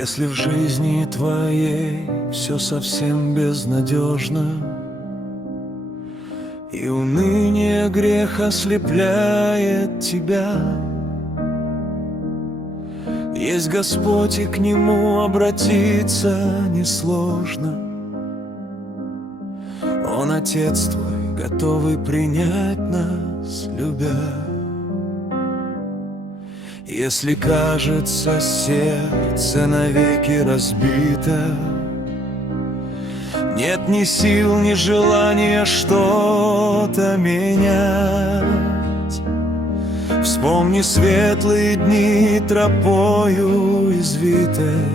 Если в жизни твоей все совсем безнадежно, и уныние грех ослепляет тебя, есть Господь, и к Нему обратиться несложно. Он Отец твой, готовый принять нас, любя. Если кажется, сердце навеки разбито, нет ни сил, ни желания что-то менять, вспомни светлые дни тропою извитой,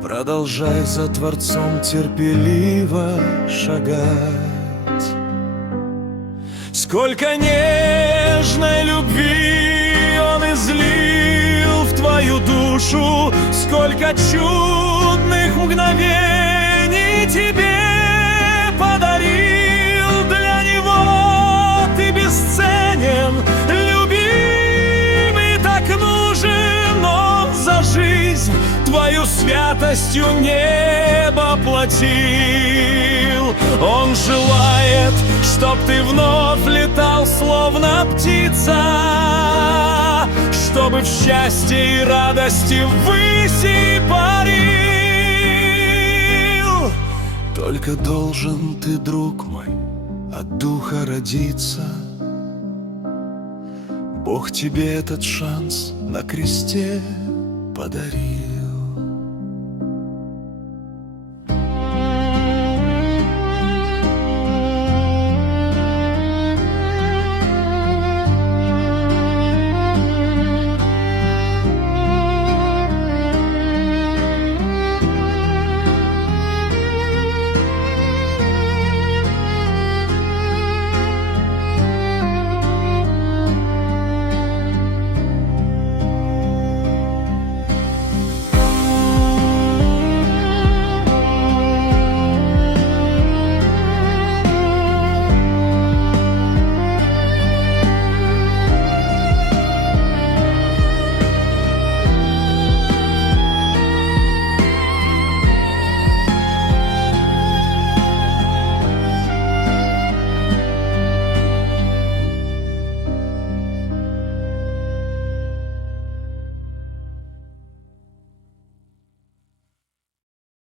продолжай за Творцом терпеливо шагать. Сколько нежной любви Он излил в твою душу, сколько чудных мгновений тебе подарил. Для Него ты бесценен, любимый, так нужен Он за жизнь. Твою святостью небо платил. Он желает, чтоб ты вновь летал, словно птица, чтобы в счастье и радости ввыси парил. Только должен ты, друг мой, от духа родиться. Бог тебе этот шанс на кресте подарил.